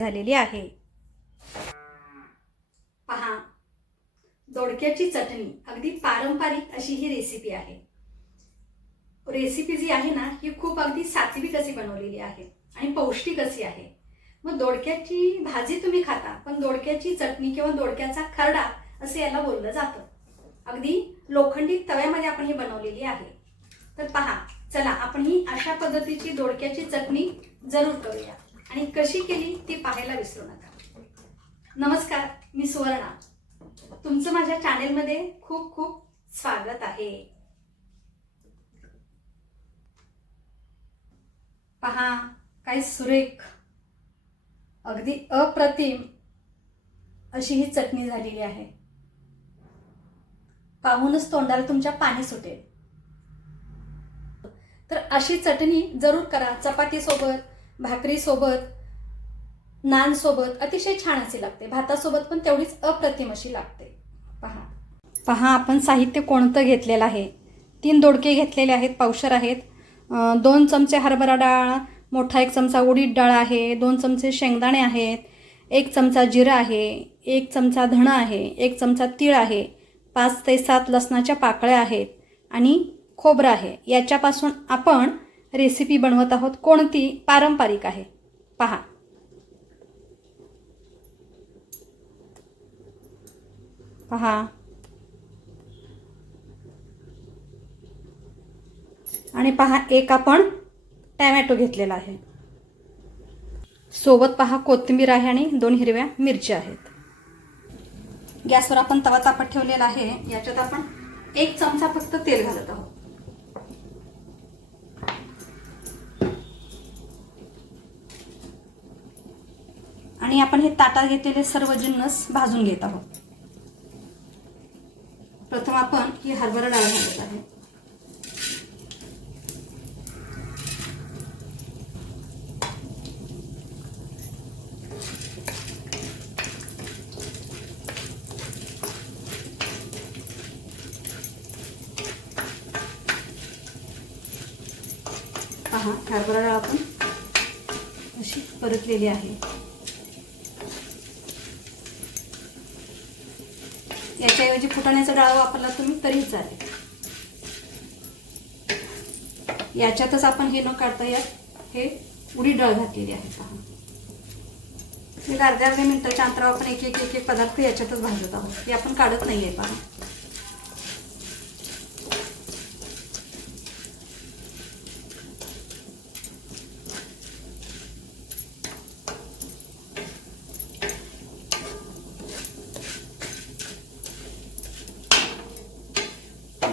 झालेली आहे। पहा, दोडक्याची चटणी अगदी पारंपरिक अशी ही रेसिपी आहे। रेसिपी जी आहे ना, ही खूप अगदी सात्विक अशी बनवलेली आहे आणि पौष्टिक अशी आहे। मग दोडक्याची भाजी तुम्ही खाता, पण दोडक्याची चटणी किंवा दोडक्याचा खरडा असे याला बोललं जातं। अगदी लोखंडी तव्यामध्ये आपण ही बनवलेली आहे। तर पहा, चला आपण ही अशा पद्धतीची दोडक्याची चटणी जरूर करूया आणि कशी केली ती पाहायला विसरू नका। नमस्कार, मी सुवर्णा, तुमचं माझ्या चॅनेलमध्ये खूप खूप स्वागत आहे। पहा, काय सुरेख, अगदी अप्रतिम अशी ही चटणी झालेली आहे। पाहूनच तोंडाला तुमच्या पाणी सुटेल। तर अशी चटणी जरूर करा, चपाती सोबत, भाकरी सोबत, नान सोबत अतिशय छान अशी लागते। भातासोबत पण तेवढीच अप्रतिम अशी लागते। पहा आपण साहित्य कोणतं घेतलेलं आहे। 3 दोडके घेतलेले आहेत, पावशर आहेत। 2 चमचे हरभरा डाळ, मोठा 1 चमचा उडीद डाळ आहे, 2 चमचे शेंगदाणे आहेत, 1 चमचा जिरा आहे, 1 चमचा धण आहे, 1 चमचा तीळ आहे, 5 ते 7 लसणाच्या पाकळ्या आहेत आणि खोबरं आहे। याच्यापासून आपण रेसिपी बनवत आहोत, कोणती पारंपरिक आहे। पहा, पहा आणि पहा, एक आपण टोमॅटो घेतलेला आहे। सोबत पहा कोथिंबीर आहे आणि 2 हिरव्या मिरच्या आहेत। गॅसवर आपण तवा तापत ठेवलेला आहे। याच्यात आपण 1 चमचा फक्त तेल घालत आहोत आणि आपण हे ताटात घेतलेले सर्व जिन्नस भाजून घेत आहोत। प्रथम आपण ही हरभरा डाळ घालत आहे। पहा, हरभरा डाळ आपण अशी परतलेली आहे। याच्याऐवजी फुटाण्याचा डाळ वापरला तुम्ही तरी चालेल। याच्यातच आपण हे न काढता यात हे उडीद डाळ घातलेली आहे। पहा, अर्ध्या मिनिटाच्या अंतरावर आपण एक एक पदार्थ याच्यातच भाजत आहोत, हे आपण काढत नाहीये। पहा,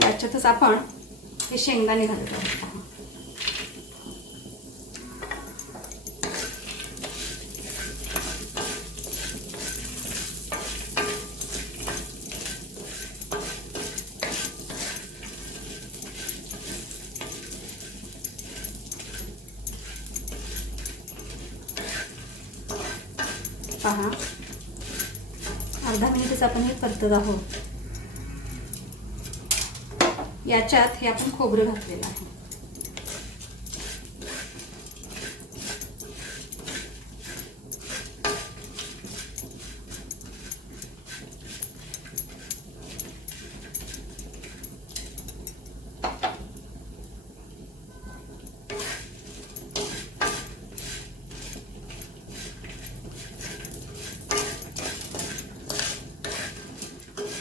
याच्यातच आपण हे शेंगदाणे घालत आहोत। पहा, अर्धा मिनिटच आपण हे परतत आहोत। याच्यात हे आपण खोबरं घातलेलं आहे।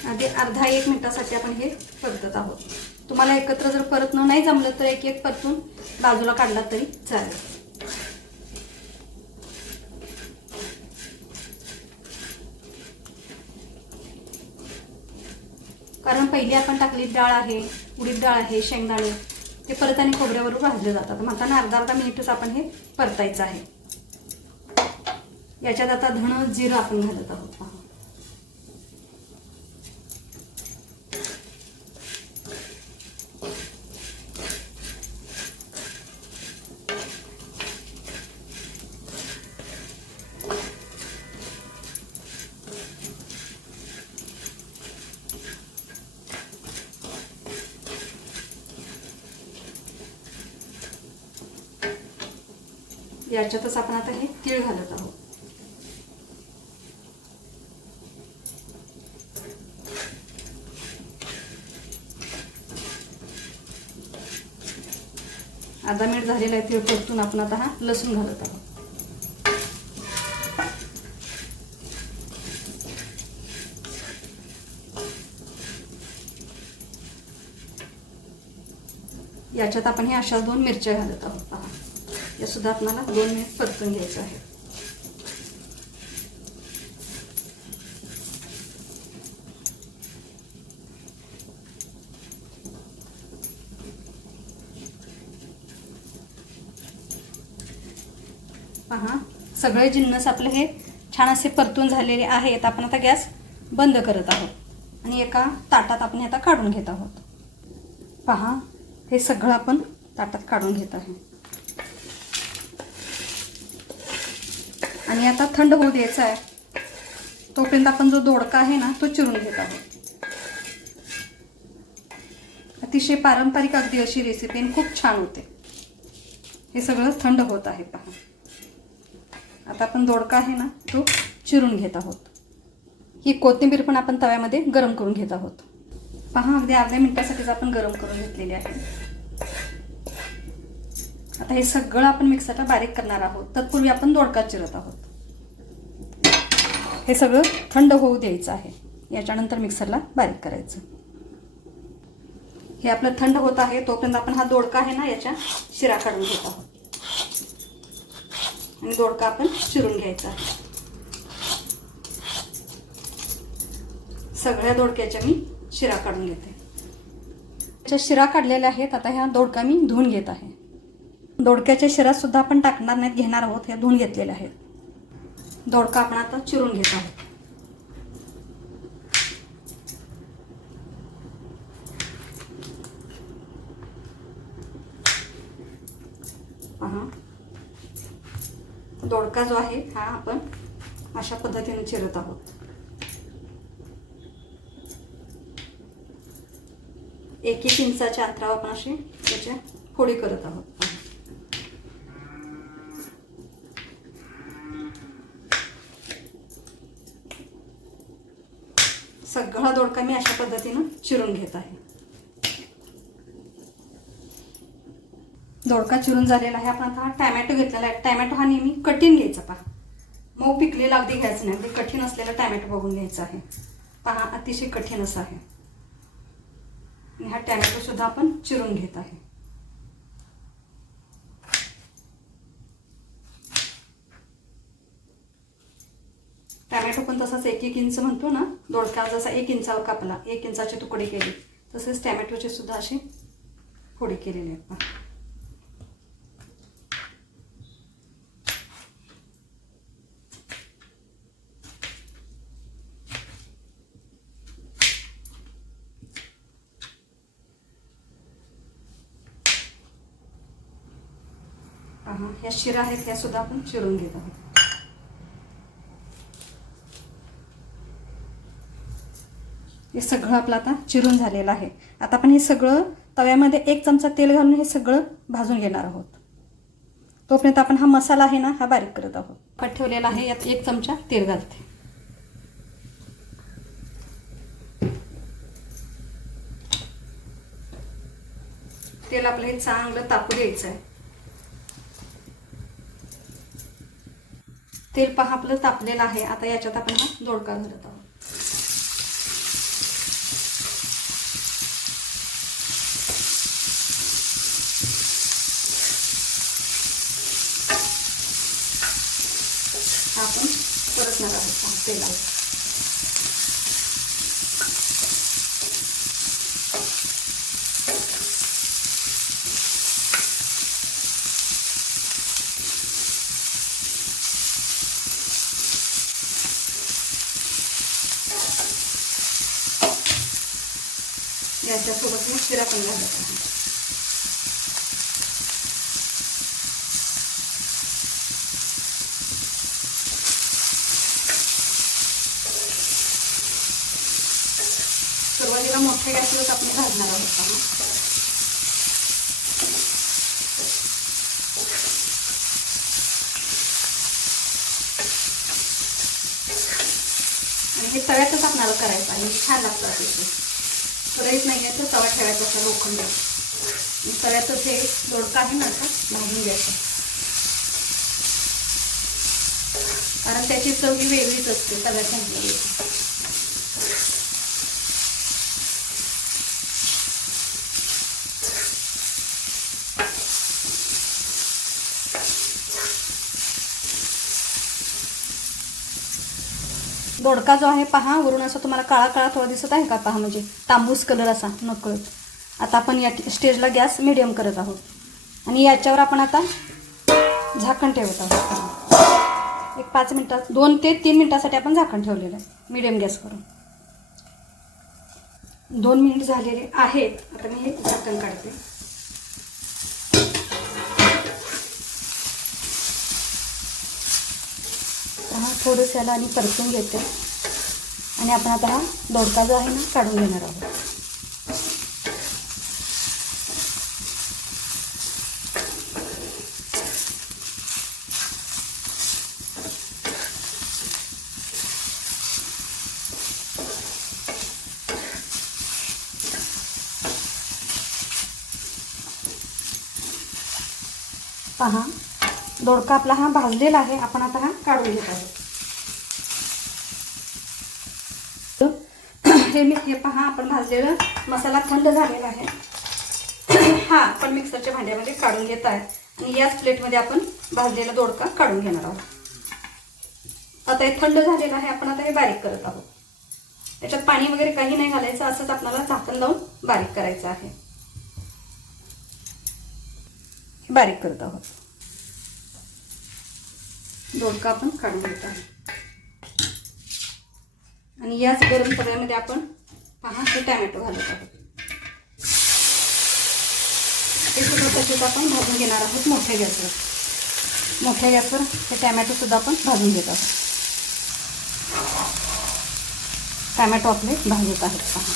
आधी अर्धा 1 मिनिटासाठी आपण हे परतत आहोत। तुम्हाला एकत्र जर परतणं नाही जमलं तर एक परतून बाजूला काढला तरी चालेल। कारण पहिली आपण टाकलेली डाळ आहे, उडीद डाळ आहे, शेंगदाणे ते परत आणि खोबऱ्याबरोबर भाजले जातात। म्हणताना अर्धा मिनिटच आपण हे परतायचं आहे। याच्यात आता धण जिरं आपण घालत आहोत। याच्यातच आपण आता हे तीळ घालत आहोत। अर्धा मिनिट झालेला आहे. ते परतून आपण आता हा लसूण घालत आहोत. याच्यात आपण हे अशा 2 मिरच्या घालत आहोत. पहा, या सुद्धा आपल्याला 2 मिनिट परतून घ्यायचं आहे. पहा, सगळे जिन्नस आपले हे छान असे परतून झालेले आहेत. आपण आता गॅस बंद करत आहोत आणि एका ताटात आपण आता काढून घेत आहोत. पहा, हे सगळं आपण ताटात काढून घेत आहे आणि आता थंड होऊ द्यायचा आहे. तोपर्यंत आपण जो दोडका आहे ना तो चिरून घेत आहोत. अतिशय पारंपरिक अगदी अशी रेसिपी आणि खूप छान होते. हे सगळं थंड होत आहे. पहा, आता आपण दोडका आहे ना तो चिरून घेत आहोत. ही कोथिंबीर पण आपण तव्यामध्ये गरम करून घेत आहोत. पहा, अगदी अर्ध्या मिनिटासाठीच आपण गरम करून घेतलेले आहे. आता हे सगळं आपण मिक्सरला बारीक करणार आहोत. तत्पूर्वी आपण दोडका चिरत आहोत. हे सगळं थंड होऊ द्यायचं आहे. याच्यानंतर मिक्सरला बारीक करायचं. हे आपलं थंड होत आहे. तोपर्यंत आपण हा दोडका आहे ना याच्या शिरा काढून घेत आहोत आणि दोडका आपण चिरून घ्यायचा आहे. सगळ्या दोडक्याच्या मी शिरा काढून घेते. त्याच्या शिरा काढलेल्या आहेत. आता ह्या दोडका मी धुवून घेत आहे. दोडक्याच्या शिरा सुद्धा आपण टाकणार नाहीत, घेणार आहोत. ह्या धुवून घेतलेल्या आहेत. दोडका आपण आता चिरून घेत आहोत. पहा, दोडका जो आहे हा आपण अशा पद्धतीने चिरत आहोत. 1-1 इंचाच्या अंतरावर आपण अशी त्याच्या फोडी करत आहोत. सगळा दोडका मी अशा पद्धतीनं चिरून घेत आहे. दोडका चिरून झालेला आहे. आपण आता हा टॅमॅटो घेतलेला आहे. टॅमॅटो हा नेहमी कठीण घ्यायचा. पहा, मऊ पिकलेला अगदी घ्यायचं नाही. अगदी कठीण असलेला टॅमॅटो बघून घ्यायचा आहे. पहा, अतिशय कठीण असं आहे. आणि हा टॅमॅटो सुद्धा आपण चिरून घेत आहे. टॅमॅटो पण तसाच 1-1 इंच म्हणतो ना, दोडका जसा 1 इंचावर कापला, 1 इंचाची तुकडे केली, तसेच टॅमॅटोचे सुद्धा अशी फोडी केलेली आहेत. पहा, ह्या शिरा आहेत ह्या सुद्धा आपण चिरून घेत आहोत. हे सगळं आपलं आता चिरून झालेलं आहे. आता आपण हे सगळं तव्यामध्ये 1 चमचा तेल घालून हे सगळं भाजून घेणार आहोत. तोपर्यंत आपण हा मसाला आहे ना हा बारीक करत आहोत. कट ठेवलेला आहे. यात 1 चमचा तेल घालते. तेल आपलं हे चांगलं तापू द्यायचं आहे. तेल पहा आपलं तापलेलं आहे. आता याच्यात आपण हा दोडका घालत आहोत. आपण परतणार आहोत तेलावर. याच्यासोबत मी शिरा पण घालत आहे. सुरुवातीला मोठ्या गॅसवर आपण भाजणार आहोत. आणि हे तव्यातच आपल्याला करायचं आहे. छान लागतं. अतिशय कढईत नाही आहे तर तवा ठेवायचा असा लोखंड. तव्यातच हे दोडका आहे ना आता भाजून घ्यायचं, कारण त्याची चव ही वेगळीच असते तव्यात भाजलेली. दोडका जो आहे पहा, वरून असा तुम्हाला काळा काळा थोडा दिसत आहे का पहा, म्हणजे तांबूस कलर असा नकळत. आता आपण या स्टेजला गॅस मिडियम करत आहोत आणि याच्यावर आपण आता झाकण ठेवत आहोत. एक 5 मिनिटात 2 ते 3 मिनिटासाठी आपण झाकण ठेवलेलं आहे मिडियम गॅस करून. 2 मिनिट झालेले आहेत. आता मी हे झाकण काढते. थोडंसं याला आणि परतून घेते आणि आपण आता हा दोडका जो आहे ना काढून घेणार आहोत. पहा, दोडका आपला हा भाजलेला आहे. आपण आता हा काढून घेत आहोत. हे पहा, आपण भाजलेला मसाला थंड झालेला आहे. हा आपण मिक्सरच्या भांड्यामध्ये काढून घेत आहे आणि याच प्लेटमध्ये आपण भाजलेला दोडका काढून घेणार आहोत. आता हे थंड झालेलं आहे. आपण आता हे बारीक करत आहोत. त्याच्यात पाणी वगैरे काही नाही घालायचं, असंच आपल्याला झाकण लावून बारीक करायचं आहे. बारीक करत आहोत. दोडका आपण काढून घेत आहोत आणि याच गरम तव्यामध्ये आपण पहा हे टॅमॅटो घालत आहोत. हे सुद्धा तसेच आपण भाजून घेणार आहोत मोठ्या गॅसवर. मोठ्या गॅसवर हे टॅमॅटो सुद्धा आपण भाजून घेत आहोत. टॅमॅटो आपले भाजत आहेत पहा.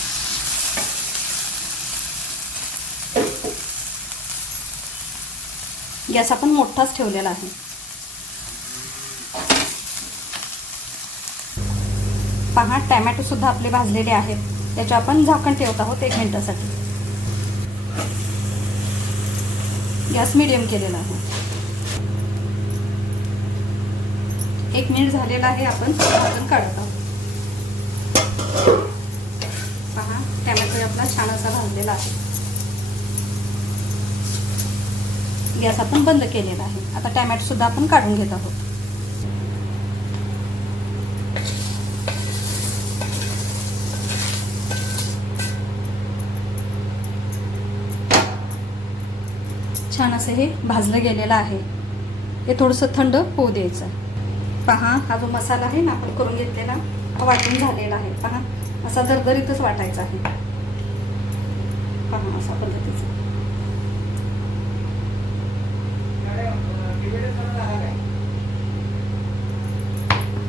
गॅस आपण मोठाच ठेवलेला आहे. पहा, टॅमॅटो सुद्धा आपले भाजलेले आहेत. त्याच्या आपण झाकण ठेवत आहोत 1 मिनिटासाठी. गॅस मिडियम केलेला आहे. 1 मिनिट झालेला आहे. आपण झाकण काढत आहोत. पहा, टॅमॅटो आपला छान असा भाजलेला आहे. गॅस आपण बंद केलेला आहे. आता टॅमॅटो सुद्धा आपण काढून घेत आहोत. छान असं हे भाजलं गेलेलं आहे. हे थोडंसं थंड होऊ द्यायचं. पहा, हा जो मसाला आहे ना आपण करून घेतलेला हा वाटून झालेला आहे. पहा, असा दरदरीतच वाटायचा आहे. पहा, असा पद्धतीचा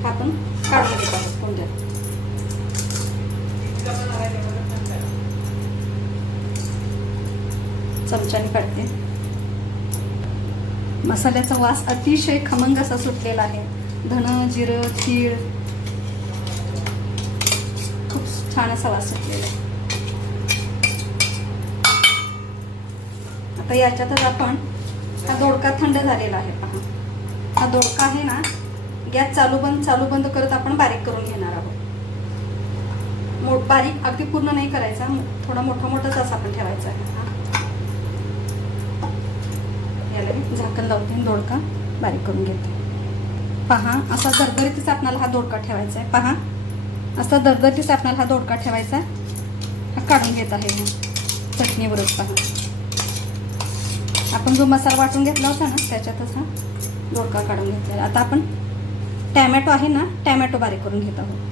आपण काढून घेत आहोत कोंड्यात. चमच्याने काढते. मसाल्याचा वास अतिशय खमंग असा सुटलेला आहे. धन, जिरं, तीळ खूप छान असा वास सुटलेला आहे. आता याच्यातच आपण हा दोडका थंड झालेला आहे. पहा, हा दोडका आहे ना गॅस चालू बंद करत आपण बारीक करून घेणार आहोत. बारीक अगदी पूर्ण नाही करायचा, थोडा मोठाच असा आपण ठेवायचा आहे. याला मी झाकण लावते, दोडका बारीक करून घेते. पहा, असा दरदरीतच आपल्याला हा दोडका ठेवायचा आहे. पहा, असा दरदरीतच आपल्याला हा दोडका ठेवायचा आहे. हा काढून घेत आहे चटणीवरच. पहा, आपण जो मसाला वाटून घेतला होता ना त्याच्यातच हा दोडका काढून घेतला. आता आपण टॅमॅटो आहे ना, टॅमॅटो बारीक करून घेत आहोत.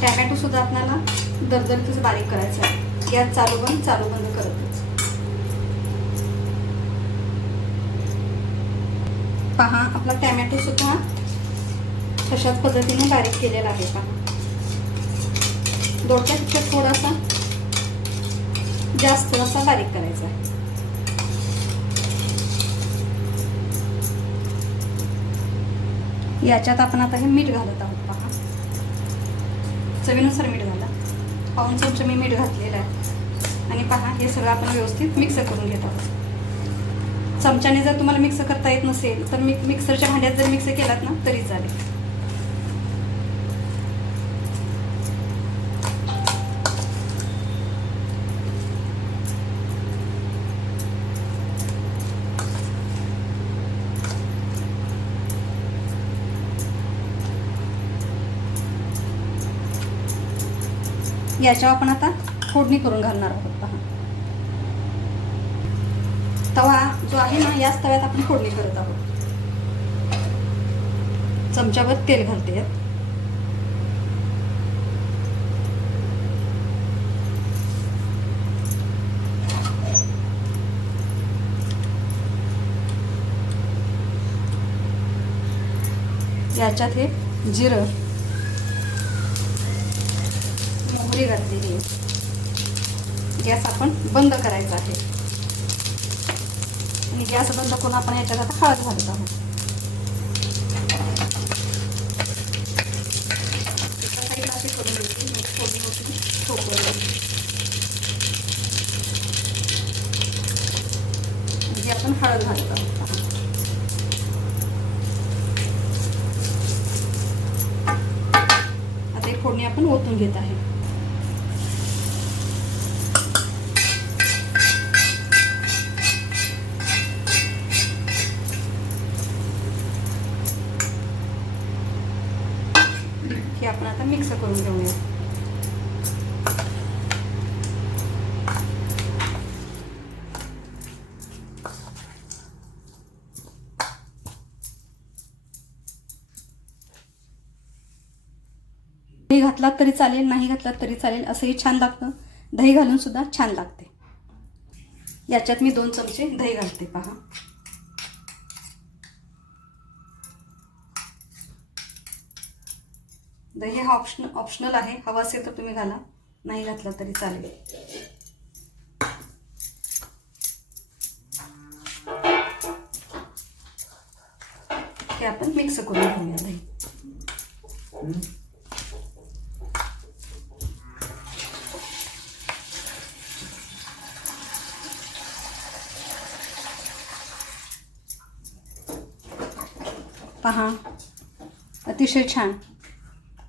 टॅमॅटो सुद्धा आपल्याला दरदरीतच बारीक करायचा आहे. गॅस चालू बंद करतच. पहा, आपला टॅमॅटो सुद्धा तशाच पद्धतीने बारीक केलेला आहे. पहा, दोडक्यापेक्षा थोडासा जास्त असा बारीक करायचा आहे. याच्यात आपण आता हे मीठ घालत आहोत पहा. चवीनुसार मीठ घाला. पाऊण चमचा मी मीठ घातलेलं आहे. आणि पहा हे सगळं आपण व्यवस्थित मिक्स करून घेत आहोत. चमच्याने जर तुम्हाला मिक्स करता येत नसेल तर मिक्सरच्या भांड्यात जर मिक्स केलात ना तरी चालेल. याच्यावर आपण आता फोडणी करून घालणार आहोत पहा. तवा जो आहे ना याच तव्यात आपण फोडणी करत आहोत. चमच्याभर तेल घालते. याच्यात हे जिरं, मोहरी घातलेली आहे. गॅस आपण बंद करायचा आहे आणि गॅस बंद करून आपण याच्यात आता हळद घालत आहोत. म्हणजे आपण हळद घालत आहोत. आता ही फोडणी आपण ओतून घेत आहे. हे आपण आता मिक्स करून घेऊया. दही घातलात तरी चालेल, नाही घातलात तरी चालेल, असंही छान लागतं. दही घालून सुद्धा छान लागते. याच्यात मी 2 चमचे दही घालते पहा. दही हा ऑप्शनल आहे. हवा असेल तर तुम्ही घाला, नाही घातला तरी चालेल. हे आपण मिक्स करून घेऊया दही. पहा अतिशय छान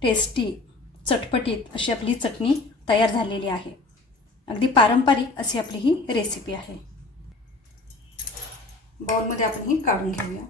टेस्टी चटपटीत अशी आपली चटणी तयार झालेली आहे. अगदी पारंपरिक अशी आपली ही रेसिपी आहे. बाउलमध्ये आपण ही काढून घेऊया.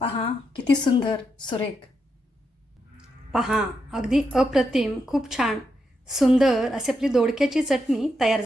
पहा किती सुंदर सुरेख. पहा अगदी अप्रतिम, खूप छान सुंदर अशी आपली दोडक्याची चटणी तयार